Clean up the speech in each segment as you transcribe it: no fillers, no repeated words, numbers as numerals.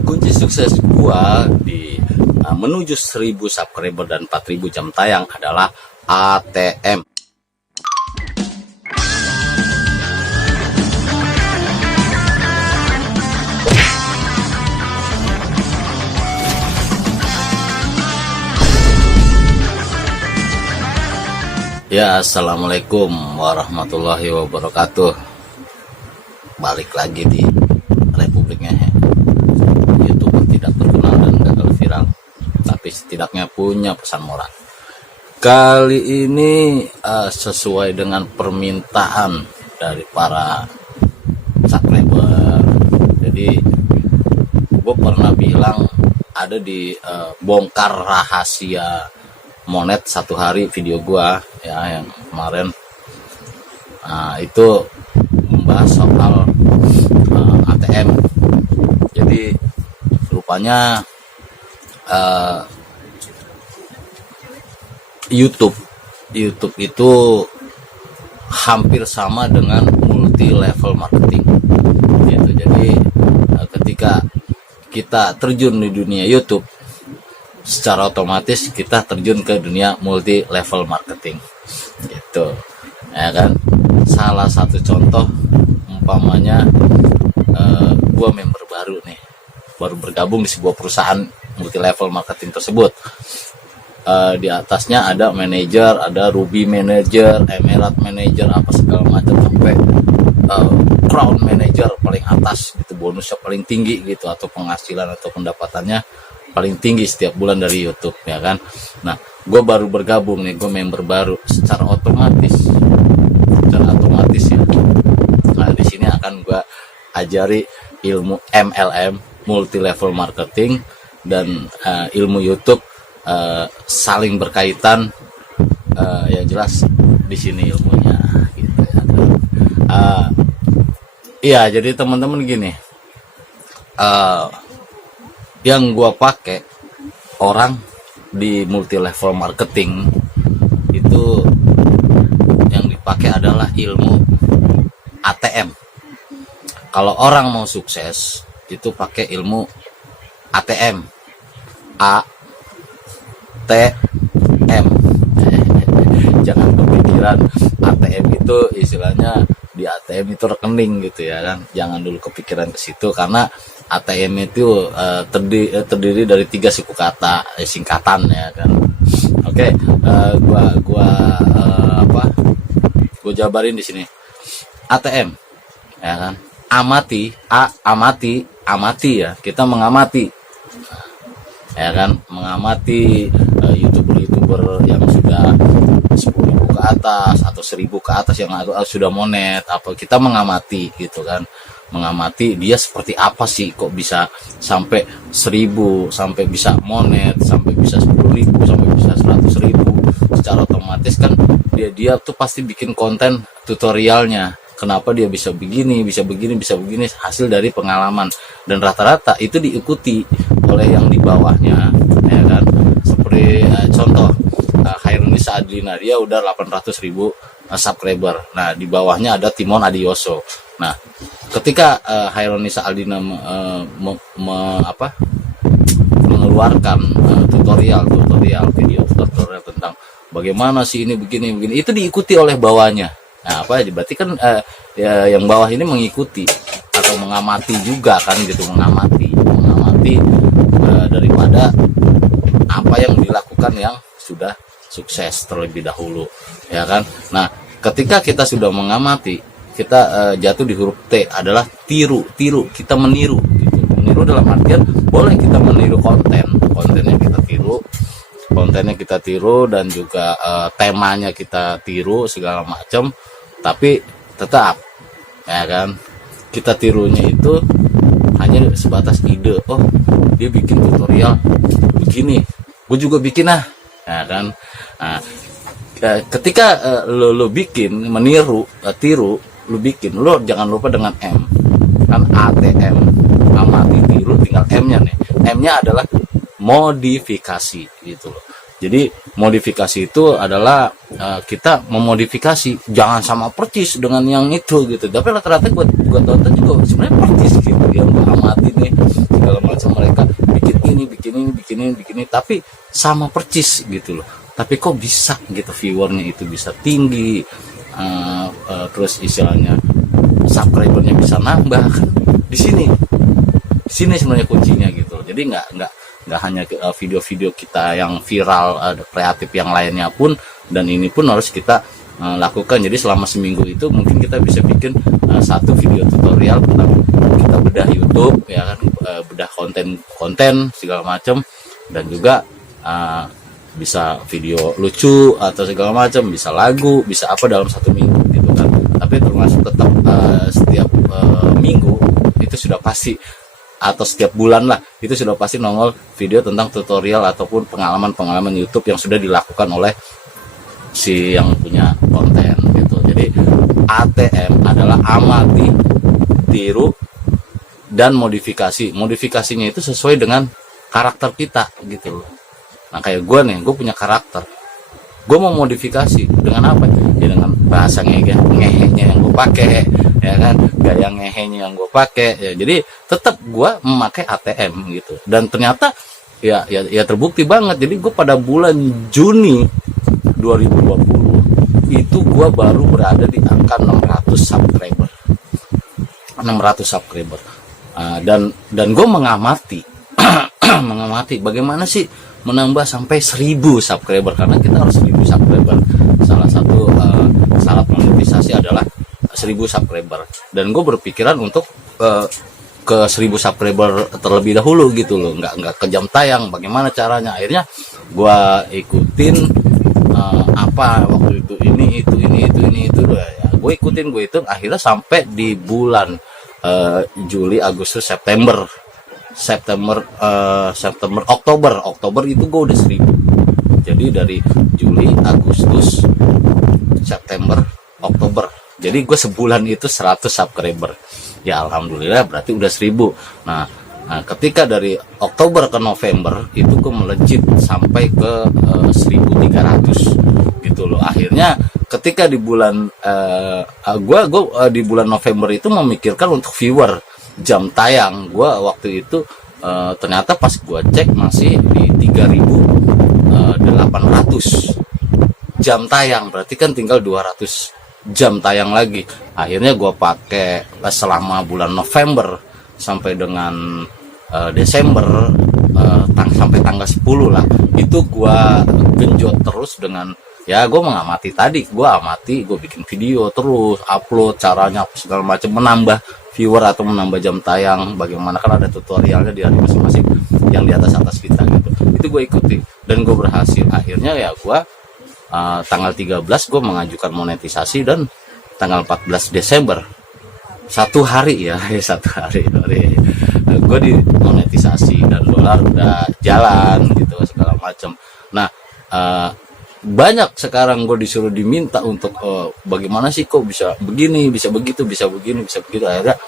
kunci sukses gua di menuju 1000 subscriber dan 4000 jam tayang adalah ATM. Ya, assalamualaikum warahmatullahi wabarakatuh. Balik lagi di Republiknya YouTube tidak terkenal dan gagal viral, tapi setidaknya punya pesan moral. Kali ini sesuai dengan permintaan dari para subscriber. Jadi gue pernah bilang ada di bongkar rahasia monet satu hari video gua ya yang kemarin. Itu membahas soal ATM. Jadi rupanya YouTube itu hampir sama dengan multi level marketing gitu. Jadi ketika kita terjun di dunia YouTube, secara otomatis kita terjun ke dunia multi level marketing gitu ya kan. Salah satu contoh umpamanya gua member baru nih, baru bergabung di sebuah perusahaan multi level marketing tersebut. Di atasnya ada manajer, ada Ruby manager, Emerald manager, apa segala macam, sampai Crown manager paling atas gitu, bonusnya paling tinggi gitu, atau penghasilan atau pendapatannya paling tinggi setiap bulan dari YouTube ya kan. Nah, gue baru bergabung nih, gue member baru, secara otomatis ya. Nah, di sini akan gue ajari ilmu MLM, multi level marketing, dan ilmu YouTube saling berkaitan. Yang jelas di sini ilmunya gitu ya. Iya, jadi teman-teman gini. Yang gua pakai orang di multi level marketing itu yang dipakai adalah ilmu ATM. Kalau orang mau sukses itu pakai ilmu ATM, ATM. Jangan kepikiran ATM itu istilahnya di ATM itu rekening gitu ya kan. Jangan dulu kepikiran ke situ, karena ATM itu terdiri dari 3 suku kata, singkatan ya kan. Oke, gua jabarin di sini. ATM ya kan. Amati ya. Kita mengamati ya kan, mengamati YouTuber yang sudah 10.000 ke atas atau 1.000 ke atas yang sudah monet, apa kita mengamati gitu kan. Mengamati dia seperti apa sih, kok bisa sampai 1.000, sampai bisa monet, sampai bisa 10.000, sampai bisa 100.000. Secara otomatis kan dia tuh pasti bikin konten tutorialnya. Kenapa dia bisa begini, bisa begini, hasil dari pengalaman. Dan rata-rata itu diikuti oleh yang di bawahnya ya kan. Seperti contoh Hairunisa Adlina, dia udah 800.000 subscriber. Nah, di bawahnya ada Timon Adioso. Nah, ketika Hairunisa Aldina mengeluarkan tutorial video tentang bagaimana sih ini begini, itu diikuti oleh bawahnya. Nah, berarti kan yang bawah ini mengikuti atau mengamati juga kan gitu, mengamati daripada apa yang dilakukan yang sudah sukses terlebih dahulu ya kan. Nah, ketika kita sudah mengamati, kita jatuh di huruf T, adalah tiru. Kita meniru gitu. Meniru dalam artian boleh kita meniru kontennya kita tiru dan juga temanya kita tiru segala macam, tapi tetap ya kan, kita tirunya itu hanya sebatas ide. Oh, dia bikin tutorial begini, gue juga bikin ya kan. Nah, ketika lo bikin, meniru, tiru, lu bikin, lu jangan lupa dengan M kan. ATM, amati, tiru, tinggal M-nya nih. M-nya adalah modifikasi gitu loh. Jadi modifikasi itu adalah kita memodifikasi, jangan sama persis dengan yang itu gitu. Tapi rata-rata gue tonton juga sebenarnya persis gitu, yang gue amati nih segala macam, mereka bikin ini, tapi sama persis gitu loh. Tapi kok bisa gitu viewernya itu bisa tinggi, terus istilahnya subscribernya bisa nambah kan. Di sini sebenarnya kuncinya gitu. Jadi nggak hanya video-video kita yang viral, ada kreatif yang lainnya pun, dan ini pun harus kita lakukan. Jadi selama seminggu itu mungkin kita bisa bikin satu video tutorial tentang kita bedah YouTube ya kan, bedah konten segala macam, dan juga bisa video lucu atau segala macam, bisa lagu, bisa apa dalam satu minggu gitu kan. Tapi termasuk tetap setiap minggu itu sudah pasti, atau setiap bulan lah itu sudah pasti nongol video tentang tutorial ataupun pengalaman YouTube yang sudah dilakukan oleh si yang punya konten gitu. Jadi ATM adalah amati, tiru, dan modifikasi. Modifikasinya itu sesuai dengan karakter kita gitu loh. Nah kayak gue nih, gue punya karakter, gue mau modifikasi dengan apa ya, dengan bahasa ngehenya yang gue pakai ya kan, gaya ngehenya yang gue pakai ya. Jadi tetap gue memakai ATM gitu, dan ternyata ya terbukti banget. Jadi gue pada bulan Juni 2020 itu gue baru berada di angka 600 subscriber. Dan gue mengamati mengamati bagaimana sih menambah sampai 1000 subscriber, karena kita harus 1000 subscriber. Salah satu syarat monetisasi adalah 1000 subscriber, dan gue berpikiran untuk ke 1000 subscriber terlebih dahulu gitu loh, nggak ke jam tayang. Bagaimana caranya? Akhirnya gue ikutin apa waktu itu ini itu ya, gue ikutin akhirnya sampai di bulan Juli, Agustus, September, Oktober itu gue udah 1000. Jadi dari Juli, Agustus, September, Oktober, jadi gue sebulan itu 100 subscriber ya. Alhamdulillah berarti udah 1000. Nah ketika dari Oktober ke November itu gue melejit sampai ke 1300 gitu loh. Akhirnya ketika di bulan di bulan November itu memikirkan untuk viewer, jam tayang. Gue waktu itu ternyata pas gue cek masih di 3800 jam tayang, berarti kan tinggal 200 jam tayang lagi. Akhirnya gue pakai selama bulan November sampai dengan Desember, sampai tanggal 10 lah, itu gue genjot terus dengan ya gue mengamati tadi, gue bikin video terus, upload caranya segala macam, menambah viewer atau menambah jam tayang. Bagaimana kan ada tutorialnya di hari masing-masing yang di atas kita gitu. Itu gue ikuti dan gue berhasil. Akhirnya ya gue tanggal 13 gue mengajukan monetisasi, dan tanggal 14 Desember satu hari gue dimonetisasi, dan dolar udah jalan gitu segala macam. Nah banyak sekarang gue disuruh diminta untuk bagaimana sih kok bisa begini, bisa begitu, bisa begini, bisa begitu. Akhirnya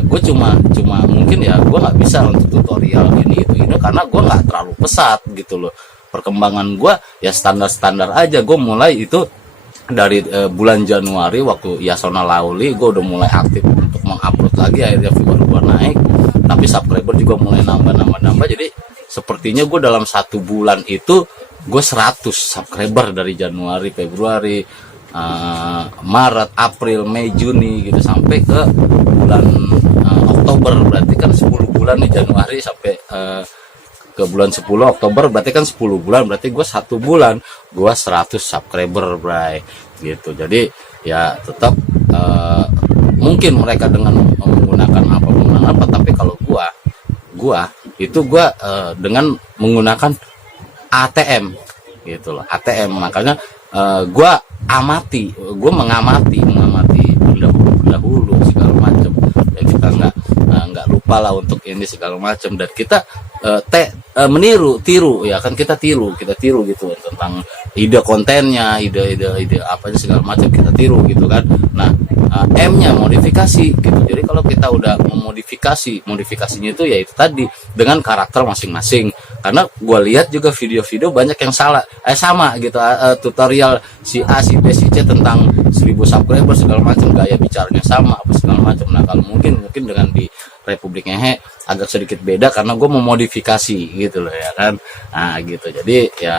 gue cuma mungkin ya gue nggak bisa untuk tutorial ini karena gue nggak terlalu pesat gitu loh. Perkembangan gue ya standar aja. Gue mulai itu dari bulan Januari waktu Yasona Lauli, gue udah mulai aktif untuk mengupload lagi. Akhirnya viewer gue naik, tapi subscriber juga mulai nambah. Jadi sepertinya gue dalam 1 bulan itu gue 100 subscriber dari Januari, Februari, Maret, April, Mei, Juni gitu sampai ke bulan Oktober. Berarti kan 10 bulan nih, Januari sampai ke bulan 10 Oktober, berarti kan 10 bulan. Berarti gue 1 bulan gue 100 subscriber, bray gitu. Jadi ya tetap mungkin mereka dengan menggunakan apa, tapi kalau gue dengan menggunakan ATM gitu loh, ATM. Makanya gue mengamati dahulu segala macam, dan kita nggak lupa lah untuk ini segala macam, dan kita tiru ya kan, kita tiru gitu tentang ide kontennya, ide apa segala macam kita tiru gitu kan. Nah, M-nya modifikasi gitu. Jadi kalau kita udah modifikasinya itu ya itu tadi dengan karakter masing-masing. Karena gue lihat juga video-video banyak yang sama gitu, tutorial si A, si B, si C tentang 1000 subscriber segala macam, gaya bicaranya sama apa segala macam. Nah, kalau mungkin dengan di Republik Ngehe agak sedikit beda karena gue mau modifikasi gitu loh ya kan. Nah gitu, jadi ya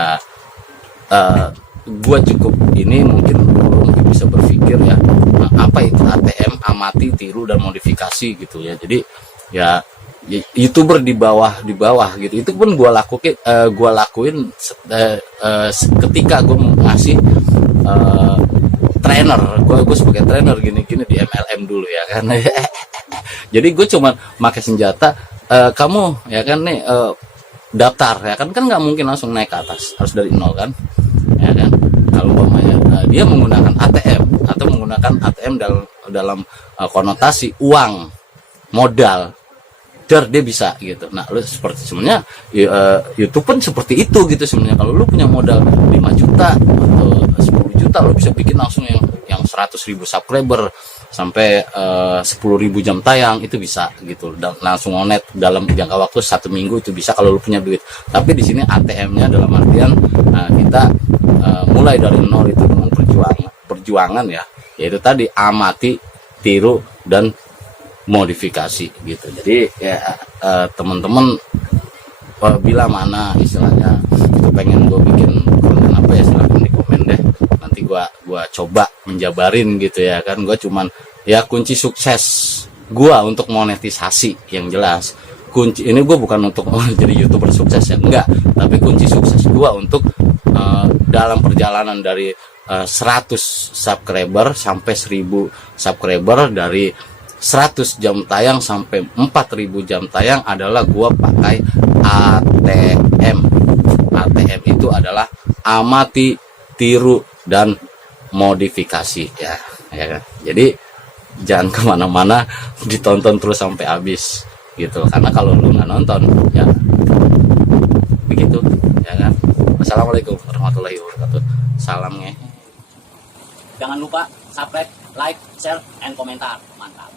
gue cukup ini mungkin bisa berpikir ya, apa itu ATM, amati, tiru, dan modifikasi gitu ya. Jadi ya YouTuber di bawah gitu, itu pun gue lakuin ketika gue ngasih trainer, gue sebagai trainer gini di MLM dulu ya kan. Jadi gue cuma pakai senjata, kamu ya kan nih daftar ya kan nggak mungkin langsung naik ke atas, harus dari nol kan ya kan. Kalau umpamanya dia menggunakan ATM atau menggunakan ATM dalam konotasi uang modal, dia bisa gitu. Nah, lu seperti sebenarnya YouTube pun seperti itu gitu sebenarnya. Kalau lu punya modal 5 juta atau 10 juta, lu bisa bikin langsung yang 100.000 subscriber sampai 10.000 jam tayang, itu bisa gitu. Dan langsung onet dalam jangka waktu 1 minggu itu bisa kalau lu punya duit. Tapi di sini ATM-nya dalam artian kita mulai dari nol itu dengan perjuangan ya, yaitu tadi amati, tiru, dan modifikasi gitu. Jadi ya teman-teman bila mana istilahnya itu pengen gue bikin konten apa ya, silahkan di komen deh, nanti gue coba menjabarin gitu ya kan. Gue cuman ya kunci sukses gue untuk monetisasi yang jelas, kunci ini gue bukan untuk jadi YouTuber sukses ya, enggak, tapi kunci sukses gue untuk dalam perjalanan dari 100 subscriber sampai 1000 subscriber, dari 100 jam tayang sampai 4000 jam tayang adalah gua pakai ATM. ATM itu adalah amati, tiru, dan modifikasi ya kan. Jadi jangan kemana-mana, ditonton terus sampai habis gitu. Karena kalau lu nggak nonton ya begitu ya kan. Wassalamualaikum warahmatullahi wabarakatuh. Salam nge. Jangan lupa subscribe, like, share, and komentar. Mantap.